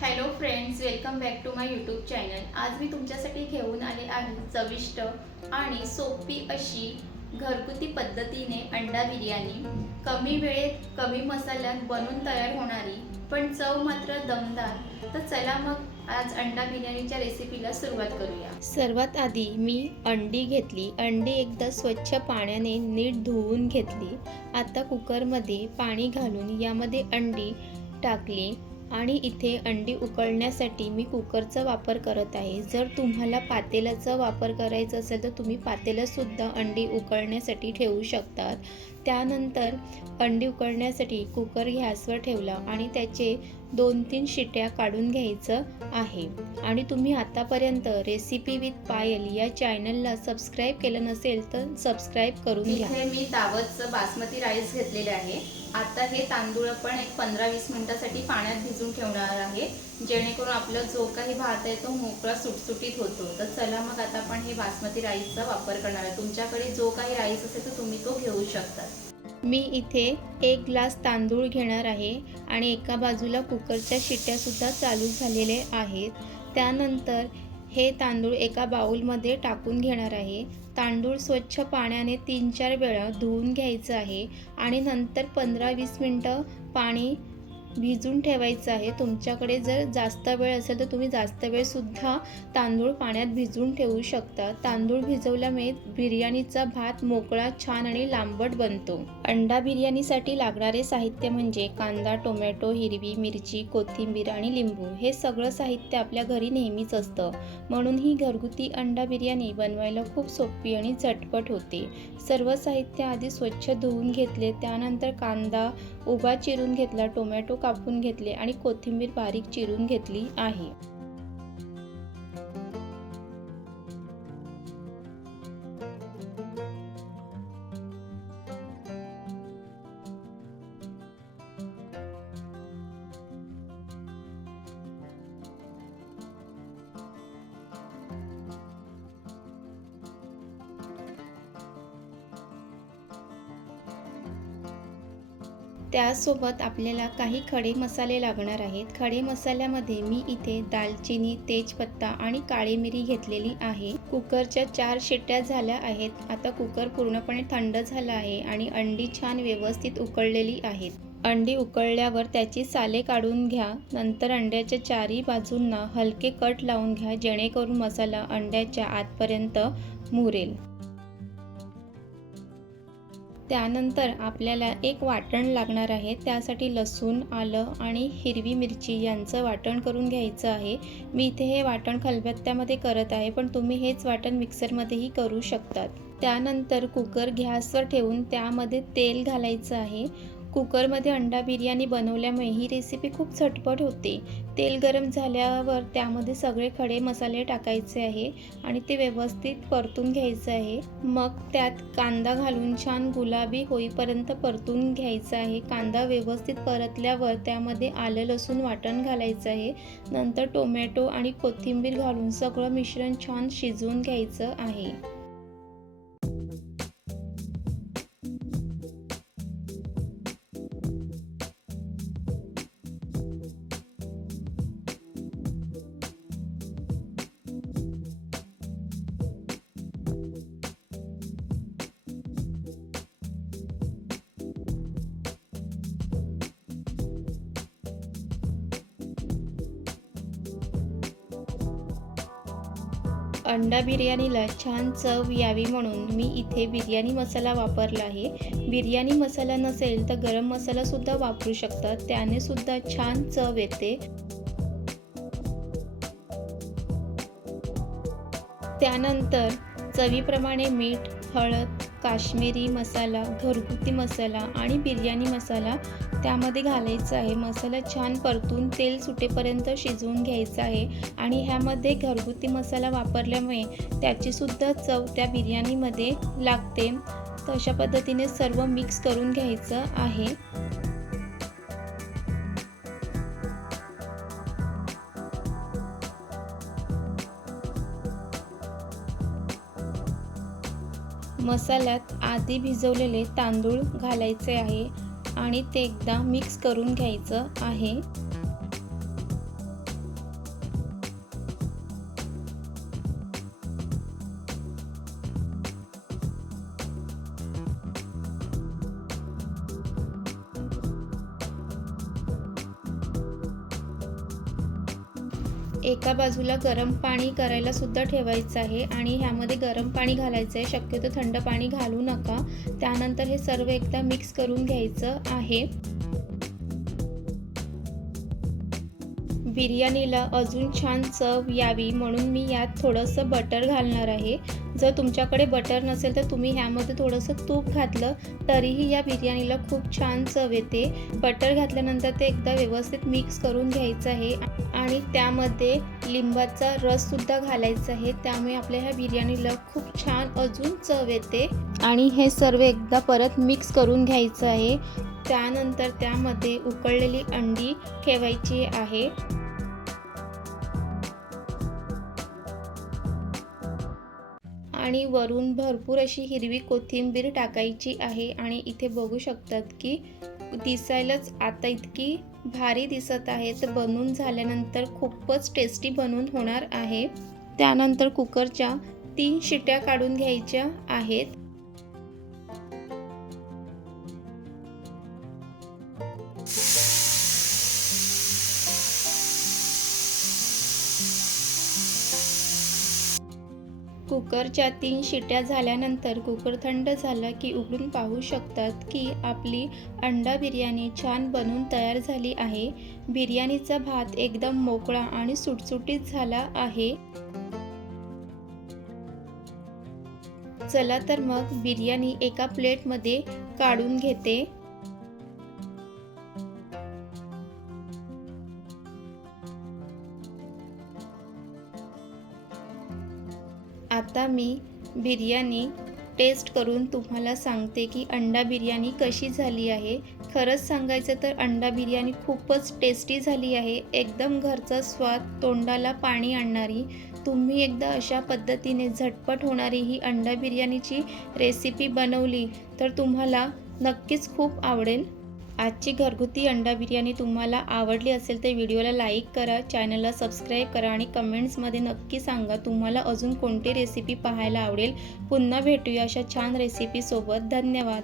Hello friends, welcome back to my YouTube channel. आज मी तुमच्यासाठी घेऊन आले आहे चविष्ट आणि सोपी अशी घरगुती पद्धतीने अंडा बिर्याणी। कमी वेळेत कमी मसाल्यात बनवून तयार होणारी पण चव मात्र दमदार। तर चला मग आज अंडा बिर्याणीच्या रेसिपीला सुरुवात करूया। सर्वात आधी मी अंडी घेतली। अंडी एकदा स्वच्छ पाण्याने नीट धुवून घेतली। आता कुकरमध्ये पाणी घालून यामध्ये अंडी टाकली आणि इथे अंडी उकळण्यासाठी मी कुकरचा वापर करत आहे। जर तुम्हाला पातेल्याचा वापर करायचा असेल तर तुम्ही पातेल्यातसुद्धा अंडी उकळण्यासाठी ठेवू शकतात। त्यानंतर अंडी उकळण्यासाठी कुकर गॅसवर ठेवला आणि त्याचे 2-3 शिट्या काढून घ्यायचं आहे। आणि तुम्ही आतापर्यंत रेसिपी विथ पायल या चॅनलला सबस्क्राईब केलं नसेल तर सबस्क्राईब करून घ्या। इथे मी दावतचं बासमती राईस घेतलेले आहे। आता हे तांदूळ पण एक 15-20 मिनिटांसाठी पाण्यात भिजून ठेवणार आहे, जेणेकरून आपला जो काही भात आहे तो मोकळा सुटसुटीत होतो। तर चला मग आता आपण हे बासमती राईसचा वापर करणार आहे। तुमच्याकडे जो काही राईस असेल तर तुम्ही तो घेऊ शकता। मी इथे 1 ग्लास तांदूळ घेणार आहे आणि एका बाजूला कुकरच्या शिट्ट्यासुद्धा चालू झालेल्या आहेत। त्यानंतर हे तांदूळ एका बाउलमध्ये टाकून घेणार आहे। तांदूळ स्वच्छ पाण्याने 3-4 वेळा धुवून घ्यायचं आहे आणि नंतर 15-20 मिनिटं पाणी भिजून ठेवायचं आहे। तुमच्याकडे जर जास्त वेळ असेल तर तुम्ही जास्त वेळसुद्धा तांदूळ पाण्यात भिजवून ठेवू शकता। तांदूळ भिजवल्यामुळे बिर्याणीचा भात मोकळा, छान आणि लांबट बनतो। अंडा बिर्याणीसाठी लागणारे साहित्य म्हणजे कांदा, टोमॅटो, हिरवी मिरची, कोथिंबीर आणि लिंबू। हे सगळं साहित्य आपल्या घरी नेहमीच असतं, म्हणून ही घरगुती अंडा बिर्याणी बनवायला खूप सोपी आणि झटपट होते। सर्व साहित्य आधी स्वच्छ धुवून घेतले। त्यानंतर कांदा उभा चिरून घेतला, टोमॅटो कापून घेतले आणि कोथिंबीर बारीक चिरून घेतली आहे। त्यासोबत आपल्याला काही खडे मसाले लागणार आहेत। खडे मसाल्यामध्ये मी इथे दालचिनी, तेजपत्ता आणि काळी मिरी घेतलेली आहे। कुकरच्या 4 शिट्ट्या झाल्या आहेत। आता कुकर पूर्णपणे थंड झाला आहे आणि अंडी छान व्यवस्थित उकळलेली आहेत। अंडी उकळल्यावर त्याची साले काढून घ्या। नंतर अंड्याच्या 4ही बाजूंना हलके कट लावून घ्या, जेणेकरून मसाला अंड्याच्या आतपर्यंत मुरेल। त्यानंतर आपल्याला एक वाटण लागणार आहे। त्यासाठी लसूण, आलं आणि हिरवी मिरची यांचं वाटण करून घ्यायचं आहे। मी इथे हे वाटण खलबत्त्यामध्ये करत आहे, पण तुम्ही हेच वाटण मिक्सरमध्येही करू शकतात। त्यानंतर कुकर गॅसवर ठेवून त्यामध्ये तेल घालायचं आहे। कुकरमध्ये अंडा बिर्याणी बनवल्यामुळे ही रेसिपी खूप झटपट होते। तेल गरम झाल्यावर त्यामध्ये सगळे खडे मसाले टाकायचे आहे आणि ते व्यवस्थित परतून घ्यायचं आहे। मग त्यात कांदा घालून छान गुलाबी होईपर्यंत परतून घ्यायचा आहे। कांदा व्यवस्थित परतल्यावर त्यामध्ये आलं लसूण वाटण घालायचं आहे। नंतर टोमॅटो आणि कोथिंबीर घालून सगळं मिश्रण छान शिजवून घ्यायचं आहे। अंडा बिर्याणीला छान चव यावी म्हणून मी इथे बिर्याणी मसाला वापरला आहे। बिर्याणी मसाला नसेल तर गरम मसालासुद्धा वापरू शकतात, त्याने सुद्धा छान चव येते। त्यानंतर चवीप्रमाणे मीठ, हळद, काश्मीरी मसाला, घरगुती मसाला आणि बिर्याणी मसाला त्यामध्ये घालायचा आहे। मसाला छान परतून तेल सुटेपर्यंत शिजवून घ्यायचा आहे आणि ह्यामध्ये घरगुती मसाला वापरल्यामुळे त्याचीसुद्धा चव त्या बिर्याणीमध्ये लागते। तर अशा पद्धतीने सर्व मिक्स करून घ्यायचं आहे। मसाल्यात आधी भिजवलेले तांदूळ घालायचे आहे आणि ते एकदा मिक्स करून घ्यायचं आहे। एका बाजूला गरम पाणी करायला सुद्धा ठेवायचं आहे आणि ह्यामध्ये गरम पाणी घालायचं आहे, शक्यतो थंड पाणी घालू नका। त्यानंतर हे सर्व एकदा मिक्स करून घ्यायचं आहे। बिर्याणीला अजून छान चव यावी म्हणून मी यात थोडंसं बटर घालणार आहे। जर तुमच्याकडे बटर नसेल तर तुम्ही ह्यामध्ये थोडंसं तूप घातलं तरीही या बिर्याणीला खूप छान चव येते। बटर घातल्यानंतर ते एकदा व्यवस्थित मिक्स करून घ्यायचं आहे आणि त्यामध्ये लिंबाचा रस सुद्धा घालायचा आहे, त्यामुळे आपल्या ह्या बिर्याणीला खूप छान अजून चव येते। आणि हे सर्व एकदा परत मिक्स करून घ्यायचं आहे। त्यानंतर त्यामध्ये उकळलेली अंडी ठेवायची आहे आणि वरून भरपूर अशी हिरवी कोथिंबीर टाकायची आहे। आणि इथे बघू शकतात की दिसायलाच आता इतकी भारी दिसत आहे, तर बनवून झाल्यानंतर खूपच टेस्टी बनवून होणार आहे। त्यानंतर कुकरच्या 3 शिट्या काढून घ्यायच्या आहेत। कुकरच्या 3 शिट्या झाल्यानंतर कुकर थंड झाला की उघडून पाहू शकतात की आपली अंडा बिर्याणी छान बनून तयार झाली आहे। बिर्याणीचा भात एकदम मोकळा आणि सुटसुटीत झाला आहे। चला तर मग बिर्याणी एका प्लेटमध्ये काढून घेते। आता मी बिर्याणी टेस्ट करून तुम्हाला सांगते की अंडा बिर्याणी कशी झाली आहे। खरंच सांगायचं तर अंडा बिर्याणी खूपच टेस्टी झाली आहे, एकदम घरचा स्वाद, तोंडाला पाणी आणणारी। तुम्ही एकदा अशा पद्धतीने झटपट होणारी ही अंडा बिर्याणीची रेसिपी बनवली तर तुम्हाला नक्कीच खूप आवडेल। आजची घरगुती अंडा बिर्याणी तुम्हाला आवडली असेल तर व्हिडिओला लाईक करा, चॅनलला सबस्क्राईब करा आणि कमेंट्समध्ये नक्की सांगा तुम्हाला अजून कोणती रेसिपी पाहायला आवडेल। पुन्हा भेटूया अशा छान रेसिपीसोबत। धन्यवाद।